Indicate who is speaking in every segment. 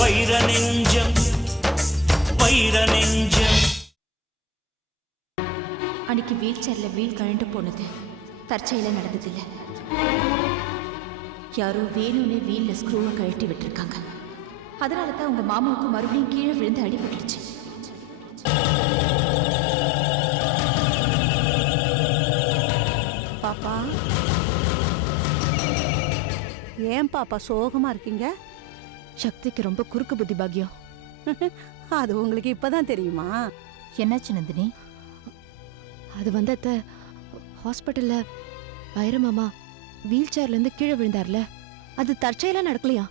Speaker 1: வைர நெஞ்சம் வைர நெஞ்சம்
Speaker 2: அன்னைக்கு வீல் சேர்ல வீல் கழண்டு போனது. தற்செயல நடந்ததில்ல. யாரோ வேணும்னே வீல்ல ஸ்க்ரூவை கழட்டி விட்டுருக்காங்க. அதனால தான் உங்க மாமாவுக்கு மறுபடியும் கீழே விழுந்து அடிபட்டுருச்சு.
Speaker 3: பாப்பா? ஏன் பாப்பா சோகமா இருக்கீங்க?
Speaker 2: சக்திக்கு ரொம்ப குறுக்கு புத்தி பாக்கியம்.
Speaker 3: அது உங்களுக்கு இப்பதான் தெரியுமா?
Speaker 2: என்னாச்சு நந்தினி? அது வந்து அத்த ஹாஸ்பிட்டல்ல வைரமாமா வீல் சேர்ல இருந்து கீழே விழுந்தார்ல. அது தற்செயலா நடக்கலையா?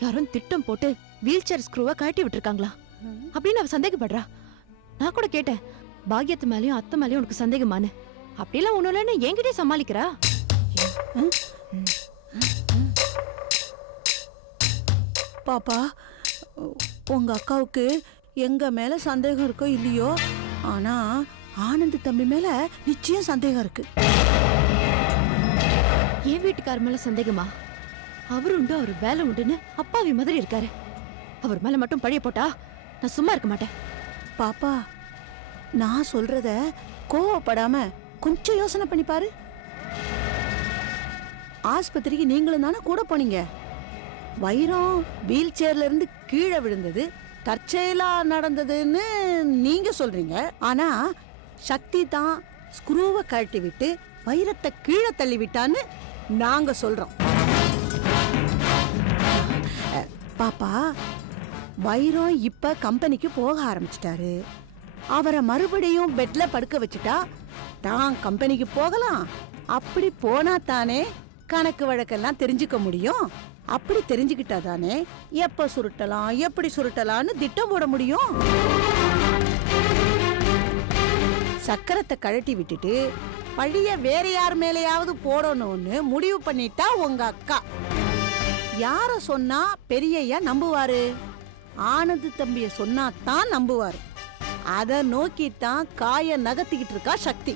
Speaker 2: யாரும் திட்டம் போட்டு வீல் சேர் ஸ்க்ரூவை கழட்டி விட்டுருக்காங்களா? அப்படின்னு அவ சந்தேகப்படுறா. நான் கூட கேட்டேன் பாக்யத்து மேலயும் அத்தை மேலயும் உனக்கு சந்தேகமானு அப்படியெல்லாம் ஒண்ணும் இல்லைன்னு என்கிட்டயே சமாளிக்கிறா?
Speaker 3: பாப்பா உங்க அக்காவுக்கு எங்க மேல சந்தேகம் இருக்கோ இல்லையோ ஆனா ஆனந்த் தம்பி மேல நிச்சயம் சந்தேகம் இருக்கு.
Speaker 2: என் வீட்டுக்கார மேல சந்தேகமா? அவர் உண்டு அவர் வேலை உண்டுன்னு அப்பாவி மாதிரி இருக்காரு. அவர் மேல மட்டும் பழிய போட்டா நான் சும்மா இருக்க மாட்டேன்.
Speaker 3: பாப்பா நான் சொல்றத கோவப்படாம கொஞ்சம் யோசனை பண்ணி பாரு. ஆஸ்பத்திரிக்கு நீங்களும் தானே கூட போனீங்க. வைரம் வீல் சேர்ல இருந்து கீழே விழுந்தது தற்செயலா நடந்ததுன்னு நீங்க சொல்றீங்க. ஆனா சக்தி தான் ஸ்க்ரூவை கழட்டி விட்டு வைரத்தை கீழே தள்ளி விட்டான்னு நாங்க சொல்றோம். பாப்பா வைரம் இப்ப கம்பெனிக்கு போக ஆரம்பிச்சிட்டாரு. அவரை மறுபடியும் பெட்ல படுக்க வச்சுட்டா தான் கம்பெனிக்கு போகலாம். அப்படி போனா தானே கணக்கு வழக்கெல்லாம் தெரிஞ்சுக்க முடியும். அப்படி தெரிஞ்சுக்கிட்டா தானே எப்ப சுருட்டலாம் எப்படி சுருட்டலாம்னு திட்டம் போட முடியும். சக்கரத்தை கழட்டி விட்டுட்டு பழிய வேற யார் மேலேயாவது போடணும்னு முடிவு பண்ணிட்டா உங்க அக்கா. யார சொன்னா பெரியய்யா நம்புவாரு? ஆனந்த் தம்பிய சொன்னா தான் நம்புவாரு. அத நோக்கித்தான் காய நகர்த்திக்கிட்டு இருக்கா சக்தி.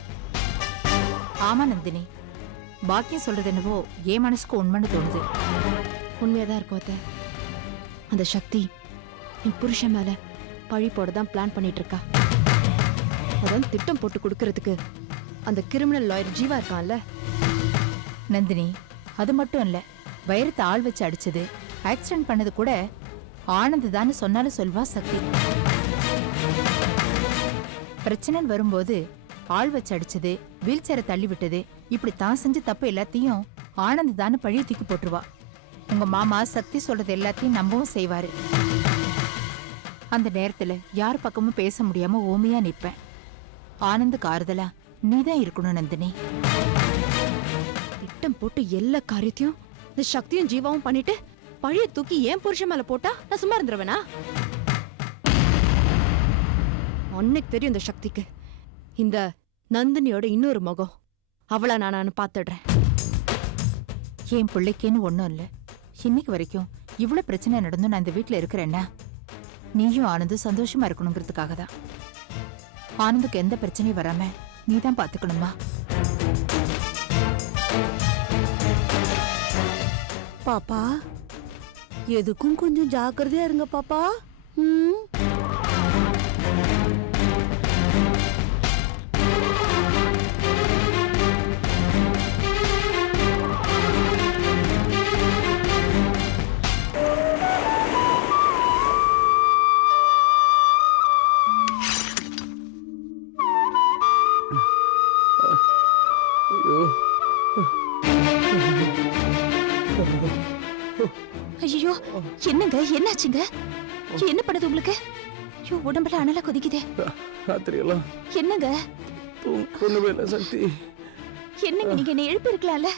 Speaker 4: ஆமா நந்தினி. பாக்கியம் சொல்றது என்னவோ என் மனசுக்கு உண்மைன்னு தோணுது.
Speaker 2: உண்மையாதான் இருக்கும் அத்தை. அந்த சக்தி என் புருஷன் மேல பழி போட தான் பிளான் பண்ணிட்டு இருக்கா அதான் திட்டம் போட்டு கொடுக்கறதுக்கு அந்த கிரிமினல் லாயர் ஜீவா இருக்கான்ல.
Speaker 4: நந்தினி அது மட்டும் இல்ல. வைரத்தை ஆள் வச்சு அடிச்சது ஆக்சிடென்ட் பண்ணது கூட ஆனந்த் தான்னு சொன்னாலும் சொல்வா சக்தி. பிரச்சனைன்னு வரும்போது ஆள் வச்சு அடிச்சது வீல் சேரை தள்ளி விட்டது இப்படி தான் செஞ்ச தப்பு எல்லாத்தையும் ஆனந்த் தான் பழிய தூக்கி போட்டுருவா. உங்க மாமா சக்தி சொல்றது எல்லாத்தையும் நம்பவும் செய்வாரு. அந்த நேரத்துல யார் பக்கமும் பேச முடியாம ஓமையா நிப்பேன். ஆனந்துக்கு ஆறுதலா நீதான் இருக்கணும் நந்தினி.
Speaker 2: திட்டம் போட்டு எல்லா காரியத்தையும் இந்த சக்தியும் ஜீவாவும் பண்ணிட்டு பழைய தூக்கி ஏன் புருஷன் மேல போட்டா நான் சும்மா இருந்துருவேனா? அன்னைக்கு தெரியும் இந்த சக்திக்கு. இந்த நந்தினியோட இன்னொரு முகம். அவளை நான் நான் பாத்துடுறேன்
Speaker 4: என் பிள்ளைக்கேன்னு ஒண்ணும் இல்ல. இன்னைக்கு வரைக்கும் இவ்வளவு பிரச்சனை நடந்தும் நான் இந்த வீட்ல இருக்கிறேன்னா? நீயும் ஆனந்தும் சந்தோஷமா இருக்கணுங்கிறதுக்காக தான். ஆனந்துக்கு எந்த பிரச்சனையும் வராம நீ தான் பாத்துக்கணுமா?
Speaker 3: பாப்பா எதுக்கும் கொஞ்சம் ஜாக்கிரதையா இருங்க பாப்பா. ம்?
Speaker 2: என்னாச்சுங்க? என்ன பண்ணுது உங்களுக்கு? ஐயோ உடம்புல அனலா கொதிக்குதே.
Speaker 5: ராத்திரியெல்லாம்
Speaker 2: என்னங்க?
Speaker 5: தூங்கவே இல்லை சக்தி.
Speaker 2: என்னங்க நீங்க என்ன எழுப்பி இருக்கலாம்ல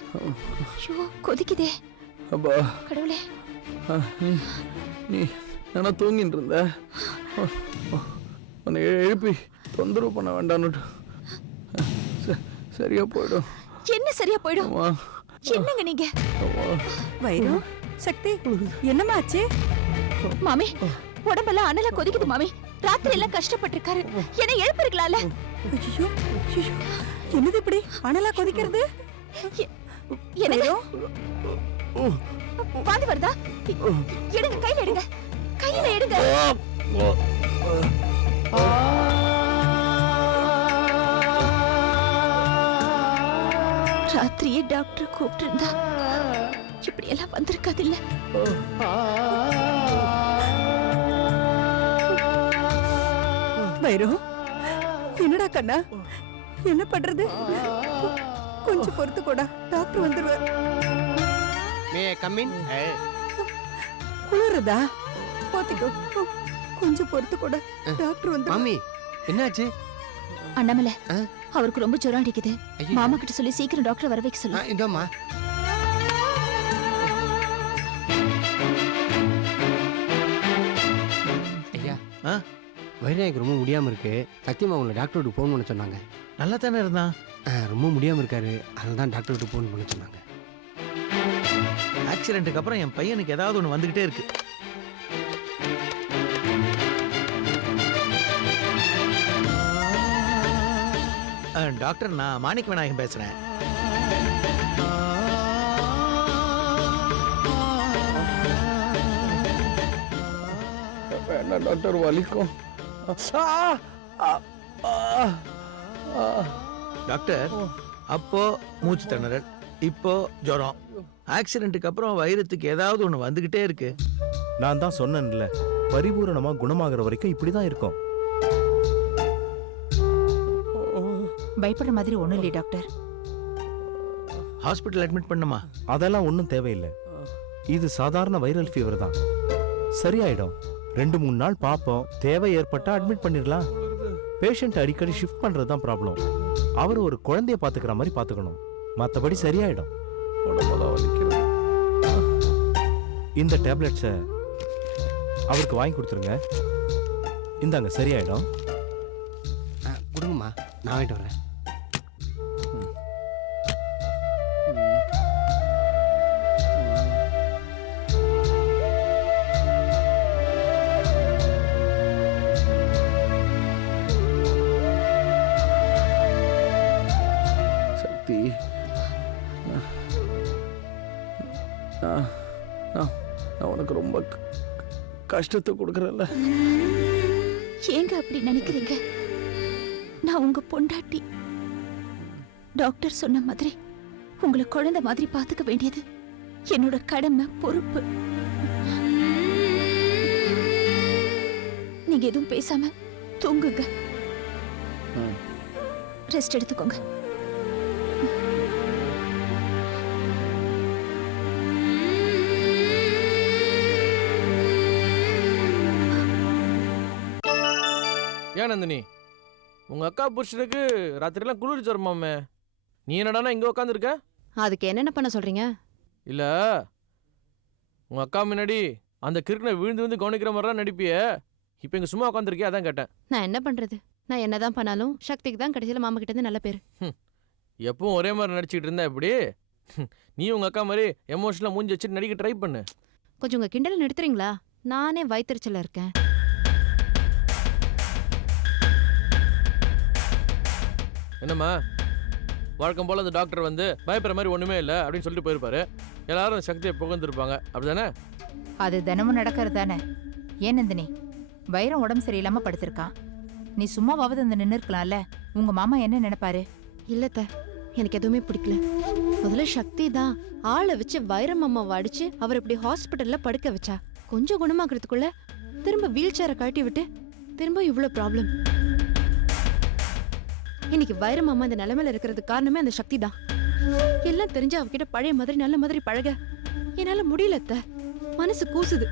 Speaker 2: ஐயோ கொதிக்குதே.
Speaker 5: அப்பா.
Speaker 2: கடவுளே.
Speaker 5: நீ நீ நானா தூங்கிட்டு இருந்த? உன்னை எழுப்பி தொந்தரவு பண்ண வேண்டான்னு சரியா போயிடும்.
Speaker 2: என்ன சரியா போயிடும்? என்னங்க நீங்க?
Speaker 3: வைரம் சக்தி என்னமாச்சு
Speaker 2: மாமி உடம்பெல்லாம் அனலா கொதிக்குது மாமி. ராத்திரி எல்லாம் கஷ்டப்பட்டிருக்காரு. என்ன எழுப்பிருக்கலாம்ல?
Speaker 3: ஐயோ என்னது இப்படி? அனலா கொதிக்கிறது?
Speaker 2: எனக்கு வாந்தி வருதா? எடுங்க கையில எடுங்க. கையில எடுங்க. ராத்திரியே டாக்டர் கூப்பிட்டு இருந்தா இப்படி எல்லாம் வந்திருக்காது இல்ல
Speaker 3: வைரோ என்னடா கண்ணா? என்ன பண்றது? கொஞ்சம் பொறுத்து கூடா டாக்டர் வந்துருவார்
Speaker 6: மே. கம்மின்
Speaker 3: குளிருதா? பாத்துக்கோ கொஞ்சம் பொறுத்து கூட டாக்டர் வந்து
Speaker 6: மாமி என்னாச்சு?
Speaker 2: அண்ணாமலை
Speaker 6: ஆ?
Speaker 2: அவருக்கு ரொம்ப ஜுரம் அடிக்குது. மாமா கிட்ட சொல்லி சீக்கிரம் டாக்டர் வர வைக்க
Speaker 6: ஆ,
Speaker 2: சொல்லு
Speaker 6: இந்தாம்மா. ஐயா.
Speaker 7: ஆ?
Speaker 6: வைராய்க்கு ரொம்ப முடியாம இருக்கு. சத்தியமா உங்களை டாக்டர்கிட்ட ஃபோன் பண்ண சொன்னாங்க.
Speaker 7: நல்லா தானே இருந்தான்
Speaker 6: ரொம்ப முடியாம இருக்காரு. அதனால தான் டாக்டர்கிட்ட ஃபோன் பண்ண சொன்னாங்க.
Speaker 7: ஆக்சிடென்ட்டுக்கு அப்புறம் என் பையனுக்கு ஏதாவது ஒன்று வந்துகிட்டே இருக்கு. டாக்டர் நான் மாணிக்க விநாயகம் பேசுறேன்.
Speaker 5: வேண்டாம் டாக்டர் வலிக்கும்.
Speaker 7: டாக்டர் அப்போ மூச்சு திணறல் இப்போ ஜுரம். ஆக்சிடென்ட்டுக்கு அப்புறம் வைரத்துக்கு ஏதாவது ஒன்று வந்துகிட்டே இருக்கு.
Speaker 8: நான் தான் சொன்னேன்ல பரிபூரணமா குணமாகிற வரைக்கும் இப்படிதான் இருக்கும்.
Speaker 4: பயப்படுற மாதிரி ஒண்ணும் இல்லையே டாக்டர்.
Speaker 7: ஹாஸ்பிட்டல் அட்மிட் பண்ணுமா?
Speaker 8: அதெல்லாம் ஒன்றும் தேவையில்லை. இது சாதாரண வைரல் ஃபீவர் தான். சரியாயிடும். ரெண்டு மூணு நாள் பார்ப்போம் தேவை ஏற்பட்டால் அட்மிட் பண்ணிடலாம் பேஷண்ட் அடிக்கடி ஷிஃப்ட் பண்ணுறது தான் ப்ராப்ளம் அவர் ஒரு குழந்தைய பார்த்துக்கிற மாதிரி பார்த்துக்கணும் மற்றபடி சரியாயிடும். இந்த டேப்லெட்ஸை அவருக்கு வாங்கி கொடுத்துருங்க. இந்தாங்க சரியாயிடும்.
Speaker 6: கொடுங்கம்மா. நான் வாங்கிட்டு வரேன்.
Speaker 5: கஷ்டத்தை கொடுக்குறேன்ல
Speaker 2: ஏங்க அப்படி நினைக்கிறீங்க? நான் உங்க பொண்டாட்டி. டாக்டர் சொன்ன மாதிரி உங்களை குழந்தை மாதிரி பாத்துக்க வேண்டியது என்னோட கடமை பொறுப்பு. நீங்க எதுவும் பேசாம தூங்குங்க. ரெஸ்ட் எடுத்துக்கோங்க.
Speaker 9: ஏன் நந்தினி உங்க அக்கா புருஷனுக்கு ராத்திரிலாம் குளிர் ஜுரமாமே. நீ என்னடானா இங்க உட்காந்துருக்க
Speaker 2: அதுக்கு என்னென்ன பண்ண சொல்றீங்க?
Speaker 9: இல்ல உங்க அக்கா முன்னாடி அந்த கிறுக்கனை விழுந்து விழுந்து கவனிக்கிற மாதிரிலாம் நடிப்பியே. இப்போ இங்க சும்மா உட்காந்துருக்கியா அதான் கேட்டேன்.
Speaker 2: நான் என்ன பண்றது? நான் என்னதான் பண்ணாலும் சக்திக்கு தான் கடைசியில மாமா கிட்ட இருந்து நல்ல பேர்.
Speaker 9: எப்பவும் ஒரே மாதிரி நடிச்சுக்கிட்டு இருந்தா எப்படி? நீ உங்க அக்கா மாதிரி எமோஷனலாக மூஞ்சி வச்சுட்டு நடிக்க ட்ரை பண்ணு.
Speaker 2: கொஞ்சம் உங்க கிண்டல் நிறுத்துறீங்களா? நானே வயிற்றுச்சல இருக்கேன்.
Speaker 9: என்னம்மா? வழக்கம் போல அந்த டாக்டர் வந்து பயப்படுற மாதிரி ஒண்ணுமே இல்லை அப்படின்னு சொல்லிட்டு போயிருப்பாரு. எல்லாரும் அந்த சக்தியை புகழ்ந்துருப்பாங்க அப்படிதானே?
Speaker 4: அது தினமும் நடக்கிறது தானே? ஏன் நந்தினி? வைரம் உடம்பு சரியில்லாம படுத்திருக்கான். நீ சும்மாவாவது வந்து நின்று இருக்கலாம்ல உங்க மாமா என்ன நினைப்பாரு?
Speaker 2: இல்லத்த எனக்கு எதுவுமே பிடிக்கல. முதல்ல சக்தி தான் ஆளை வச்சு வைரம் அம்மாவை அடிச்சு அவர் இப்படி ஹாஸ்பிட்டல்ல படுக்க வச்சா. கொஞ்சம் குணமாக்குறதுக்குள்ள திரும்ப வீல் சேரை கழட்டி விட்டு திரும்ப இவ்ளோ ப்ராப்ளம் இன்னைக்கு வைரமாமா இந்த நிலைமையில இருக்கிறது காரணமே அந்த சக்தி தான் எல்லாம் தெரிஞ்சு அவகிட்ட பழைய மாதிரி நல்ல மாதிரி பழக. என்னால முடியல அத்த. மனசு கூசுது.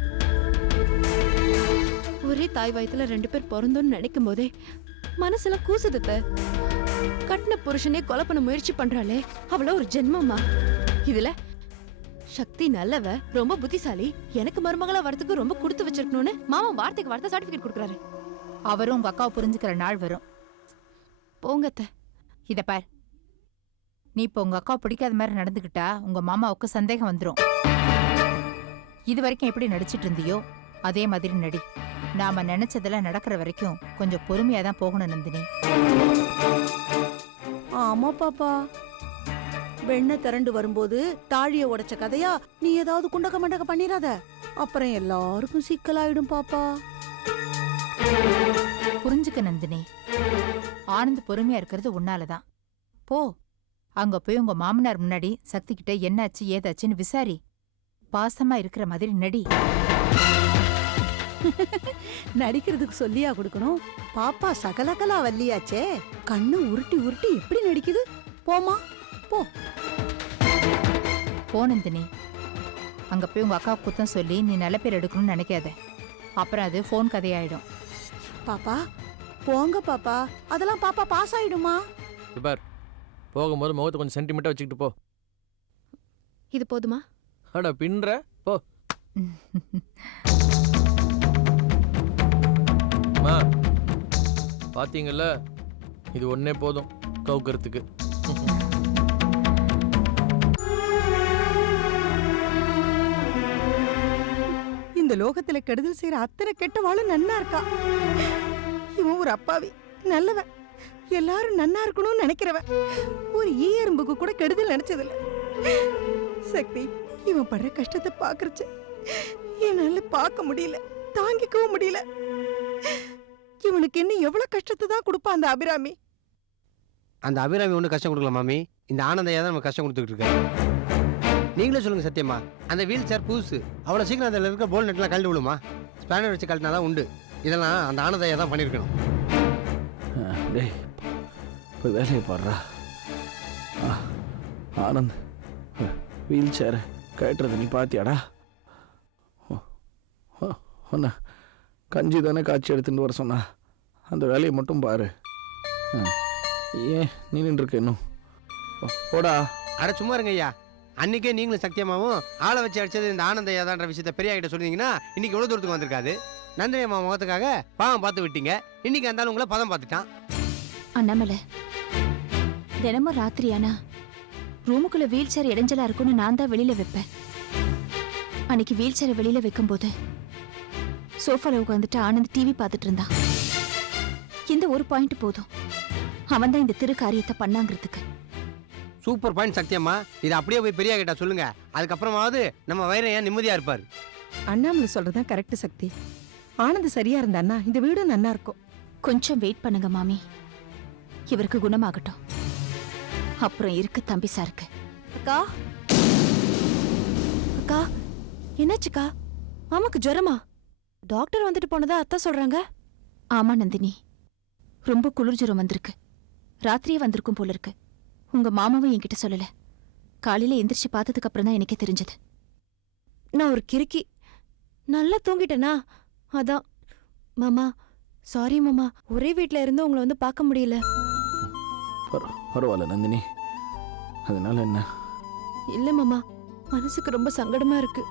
Speaker 2: ஒரே தாய் வயத்துல ரெண்டு பேர் பிறந்தோன்னு நினைக்கும் போதே மனசெல்லாம் கூசுது அத்த. கட்டின புருஷனே கொலை பண்ண முயற்சி பண்றாளே. அவள ஒரு ஜென்மமா இதுல சக்தி நல்லவ ரொம்ப புத்திசாலி எனக்கு மருமகளா வரத்துக்கு ரொம்ப கொடுத்து வச்சிருக்கணும்னு மாமா வார்த்தைக்கு வார்த்தை சர்டிபிகேட் கொடுக்குறாரு.
Speaker 4: அவரும் உங்க அக்காவை புரிஞ்சுக்கிற நாள் வரும்.
Speaker 2: போங்க அத்தை.
Speaker 4: இத பார். நீ இப்ப உங்க அக்காவை பிடிக்காத மாதிரி நடந்துக்கிட்டா உங்க மாமாவுக்கு சந்தேகம் வந்துரும். இது வரைக்கும் எப்படி நடிச்சிட்டு இருந்தியோ அதே மாதிரி நடி. நாம நினைச்சதெல்லாம் நடக்கிற வரைக்கும் கொஞ்சம் பொறுமையா தான் போகணும் நந்தினி.
Speaker 3: ஆமா பாப்பா. வெண்ணெய் திரண்டு வரும்போது தாழிய உடைச்ச கதையா நீ ஏதாவது குண்டக்க மண்டக்க பண்ணிராத அப்புறம் எல்லாருக்கும் சிக்கலாயிடும் பாப்பா.
Speaker 4: புரிஞ்சுக்க நந்தினி. ஆனந்த் பொறுமையா இருக்கிறது உன்னாலதான். போ. அங்க போய் உங்க மாமனார் முன்னாடி சக்தி கிட்ட என்னாச்சு ஏதாச்சுன்னு விசாரி. பாசமா இருக்கிற மாதிரி நடி.
Speaker 3: நடிக்கிறதுக்கு சொல்லியா கொடுக்கணும்? பாப்பா சகலகலா வல்லியாச்சே கண்ணு உருட்டி உருட்டி எப்படி நடிக்குது? போமா
Speaker 4: போ. நந்தினி. அங்க போய் உங்க அக்கா குத்தம் சொல்லி நீ நல்ல பேர் எடுக்கணும்னு நினைக்காத. அப்புறம் அது ஃபோன் கதையாயிடும்.
Speaker 3: பாப்பா போங்க பாப்பா. அதெல்லாம் பாப்பா பாஸ் ஆயிடுமா?
Speaker 9: பார் போகும்போது முகத்தை கொஞ்சம் சென்டிமெண்ட்டாக வச்சுக்கிட்டு போ.
Speaker 2: இது போதுமா?
Speaker 9: அட பின்ற போ. அம்மா பாத்தீங்கல்ல? இது ஒண்ணே போதும் கவுக்கிறதுக்கு.
Speaker 3: இந்த லோகத்துல கெடுதல் செய்யற அத்தனை கெட்டவாளும் நன்னா இருக்கா? இவன் ஒரு அப்பாவி நல்லவன். எல்லாரும் நன்னா இருக்கணும்னு நினைக்கிறவன். ஒரு ஈ எறும்புக்கு கூட கெடுதல் நினைச்சதில்ல. சக்தி இவன் படுற கஷ்டத்தை பாக்குறச்சு. என்னால பார்க்க முடியல தாங்கிக்கவும் முடியல. இவனுக்கு இன்னும் எவ்வளவு கஷ்டத்தை தான் கொடுப்பான் அந்த அபிராமி?
Speaker 6: அந்த அபிராமி ஒன்றும் கஷ்டம் கொடுக்கல மாமி. இந்த ஆனந்தையா தான் நம்ம கஷ்டம் கொடுத்துக்கிட்டு இருக்காரு. நீங்களே சொல்லுங்க சத்தியமா அந்த வீல் சேர் புதுசு. அவ்வளோ சீக்கிரம் அதில் இருக்க போல் நெட்லாம் கழண்டு விழுமா? ஸ்பேனர் வச்சு கழட்டினா தான் உண்டு. இதெல்லாம் அந்த ஆனந்தையா தான் பண்ணியிருக்கணும்
Speaker 5: டேய் இப்போ வேலையை பாடுறா. ஆனந்த் வீல் சேர் கட்டுறது நீ பாத்தியாடா? ஒன்று கஞ்சி தானே காய்ச்சி எடுத்துட்டு வர சொன்னா. அந்த வேலையை மட்டும் பாரு. ஆ, ஏன் நீ நின்றுருக்க இன்னும்? போடா.
Speaker 6: அட சும்மா இருங்க ஐயா அன்னைக்கே நீங்களும் சத்தியமாவும் ஆளை வச்சு அடிச்சது இந்த ஆனந்தையா தான்ற விஷயத்த பெரியா கிட்ட சொன்னீங்கன்னா இன்னைக்கு எவ்வளோ தூரத்துக்கு வந்திருக்காது. நந்தினி அம்மா முகத்துக்காக பாவம் பார்த்து விட்டீங்க. இன்னைக்கு அந்த உங்களை பதம் பார்த்துட்டான்.
Speaker 2: அண்ணாமலை தினமும் ராத்திரியானா? ரூமுக்குள்ள வீல் சேர் இடைஞ்சலா இருக்கும்னு நான் தான் வெளியில வைப்பேன். அன்னைக்கு வீல் சேரை வெளியில வைக்கும்போது சோஃபால உட்காந்துட்டு ஆனந்த் டிவி பார்த்துட்டு இருந்தான். இந்த ஒரு பாயிண்ட் போதும். அவன் தான் இந்த திரு காரியத்தை பண்ணாங்கிறதுக்கு.
Speaker 6: சூப்பர் பாயிண்ட் சத்தியம்மா இதை அப்படியே போய் பெரியா கிட்ட சொல்லுங்க. அதுக்கப்புறமாவது நம்ம வைரம் ஏன் நிம்மதியா இருப்பார்?
Speaker 3: அண்ணாமலை சொல்றதுதான் கரெக்ட் சக்தி. ஆனந்த் சரியா இருந்தான்னா இந்த வீடும் நன்னா இருக்கும்.
Speaker 2: கொஞ்சம் வெயிட் பண்ணுங்க மாமி. இவருக்கு குணமாகட்டும். அப்புறம் இருக்கு தம்பி சாருக்கு. அக்கா. அக்கா என்னாச்சுக்கா? மாமாக்கு ஜுரமா? டாக்டர் வந்துட்டு போனதா அத்தா சொல்றாங்க? ஆமா நந்தினி. ரொம்ப குளிர் ஜுரம் வந்திருக்கு. ராத்திரியே வந்திருக்கும் போல இருக்கு. உங்க மாமாவும் என்கிட்ட சொல்லல. காலையில எந்திரிச்சு பார்த்ததுக்கு அப்புறம் தான் எனக்கே தெரிஞ்சது. நான் ஒரு கிறுக்கி. நல்லா தூங்கிட்டேனா? அதான். மாமா சாரி மாமா. ஒரே வீட்ல இருந்து உங்களை வந்து பார்க்க முடியல.
Speaker 5: பர- பரவாயில்ல நந்தினி. அதனால என்ன?
Speaker 2: இல்ல மாமா. மனசுக்கு ரொம்ப சங்கடமா இருக்கு.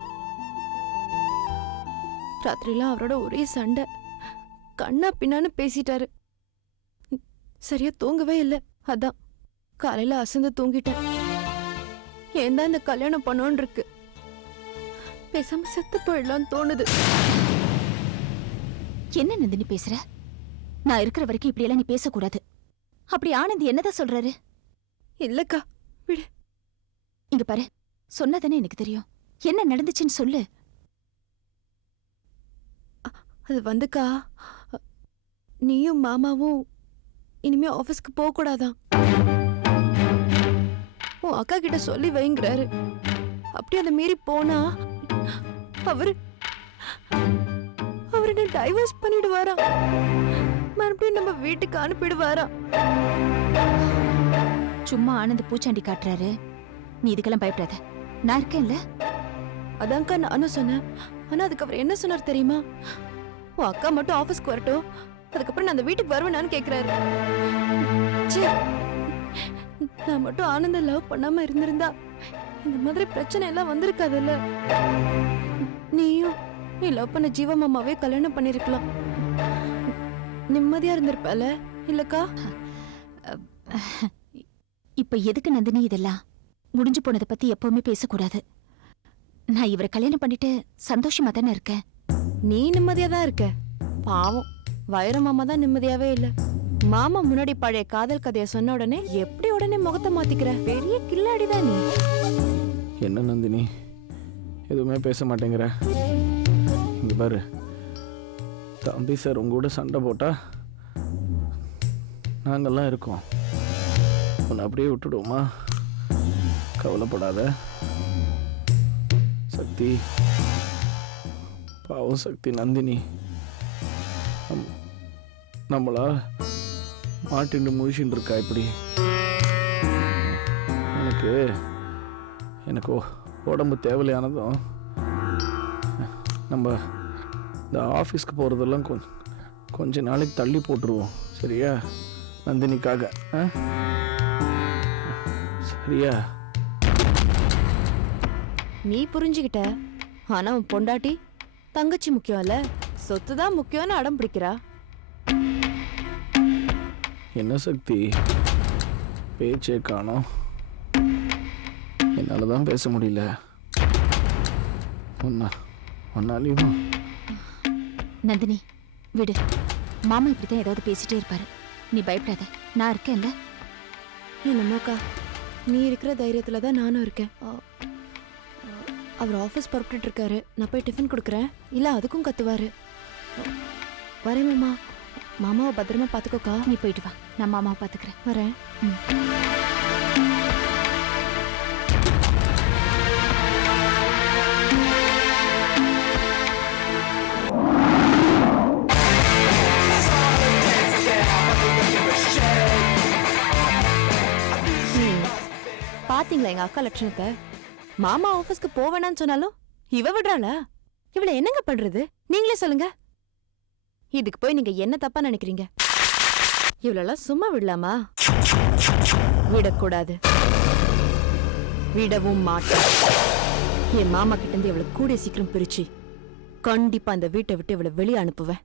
Speaker 2: ராத்திரிலாம் அவரோட ஒரே சண்டை. கண்ணா பின்னான்னு பேசிட்டாரு. சரியா தூங்கவே இல்ல. அதான். காலையில அசந்து தூங்கிட்டேன். ஏன் தான் இந்த கல்யாணம் பண்ணோன்னு இருக்கு பேசாம செத்து போயிடலாம்னு தோணுது. என்ன நந்தினி பேசுற? நான் இருக்கிற வரைக்கும் இப்படி எல்லாம் நீ பேசக்கூடாது. அப்படி ஆனந்த் என்னதான் சொல்றாரு? இல்லக்கா விடு. இங்க பாரு சொன்னதானே எனக்கு தெரியும். என்ன நடந்துச்சுன்னு சொல்லு. அது வந்துக்கா. நீயும் மாமாவும் இனிமே ஆபீஸ்க்கு போக கூடாதான் உன் அக்கா கிட்ட சொல்லி வைங்கிறாரு. அப்படி அதை மீறி போனா அவரு அவர் என்ன டைவர்ஸ் பண்ணிடுவாராம் மறுபடியும் நம்ம வீட்டுக்கு அனுப்பிடுவாராம் சும்மா ஆனந்த் பூச்சாண்டி காட்டுறாரு. நீ இதுக்கெல்லாம் பயப்படாத. நான் இருக்கேன்ல? அதான்க்கா நானும் சொன்னேன். ஆனா அதுக்கு அவர் என்ன சொன்னார் தெரியுமா? உன் அக்கா மட்டும் ஆபீஸ்க்கு வரட்டும். அதுக்கப்புறம் நான் அந்த வீட்டுக்கு வருவேனான்னு கேக்குறாரு. ச்சே, நான் மட்டும் ஆனந்த லவ் பண்ணாம இருந்திருந்தா இந்த மாதிரி பிரச்சனை எல்லாம் வந்திருக்காதுல்ல? நீயும் நீ லவ் பண்ண ஜீவா மாமாவே கல்யாணம் பண்ணிருக்கலாம். நிம்மதியா இருந்திருப்பல இல்லக்கா? இப்ப எதுக்கு நந்தினி இதெல்லாம்? முடிஞ்சு போனதை பத்தி எப்பவுமே பேசக்கூடாது. நான் இவரை கல்யாணம் பண்ணிட்டு சந்தோஷமா தானே இருக்கேன்? நீ நிம்மதியா தான் இருக்க. பாவம். வைர மாமா தான் நிம்மதியாவே இல்ல. மாமா முன்னாடி பழைய காதல் கதைய சொன்ன உடனே எப்படி உடனே முகத்தை மாத்திக்கிற? பெரிய கில்லாடிதான் நீ.
Speaker 5: என்ன நந்தினி? எதுவுமே பேச மாட்டேங்கிற. இங்க பாரு. தம்பி சார் உங்க கூட சண்டை போட்டா நாங்கெல்லாம் இருக்கோம். உன்னை அப்படியே விட்டுடுவோமா? கவலைப்படாத. சக்தி. பாவம் சக்தி நந்தினி. நம்மளா மாட்டிண்டு முழிச்சுட்டு இருக்கா இப்படி? எனக்கு எனக்கு உடம்பு தேவையானதும் நம்ம இந்த ஆஃபீஸ்க்கு போகிறதெல்லாம் கொஞ்சம் கொஞ்ச நாளைக்கு தள்ளி போட்டுருவோம். சரியா? நந்தினிக்காக சரியா?
Speaker 2: நீ புரிஞ்சுக்கிட்ட ஆனா உன் பொண்டாட்டி தங்கச்சி முக்கியம் இல்ல சொத்து தான் முக்கியம்னு அடம் பிடிக்கிறா.
Speaker 5: என்ன சக்தி? பேச்சே காணோம். என்னால் தான் பேச முடியல. ஒன்னா ஒன்னாலையும்
Speaker 10: நந்தினி விடு. மாமா இப்படிதான் ஏதாவது பேசிட்டே இருப்பாரு. நீ பயப்படாத. நான் இருக்கேன்ல?
Speaker 2: என்னமோக்கா நீ இருக்கிற தைரியத்துல தான் நானும் இருக்கேன். அவர் ஆஃபீஸ் புறப்பட்டுட்டு இருக்காரு. நான் போய் டிஃபன் கொடுக்குறேன். இல்ல அதுக்கும் கத்துவாரு. வரேன் மாமா. மாமாவை பத்திரமா பாத்துக்கோக்கா.
Speaker 10: நீ போயிட்டு வா. நான் மாமாவை பாத்துக்கிறேன்.
Speaker 2: வரேன். பாத்தீங்களா எங்க அக்கா லட்சணத்தை? மாமா ஆபீஸ்க்கு போவேணான்னு சொன்னாலும் இவ விடுறாளா? இவள என்னங்க பண்றது? நீங்களே சொல்லுங்க. இதுக்கு போய் நீங்க என்ன தப்பா நினைக்கிறீங்க? இவ்வளோலாம் சும்மா விடலாமா? விடக்கூடாது. விடவும் மாட்டேன். என் மாமா கிட்ட இருந்து இவ்வளவு கூடிய சீக்கிரம் பிரிச்சு கண்டிப்பா அந்த வீட்டை விட்டு இவ்வளவு வெளியே அனுப்புவேன்.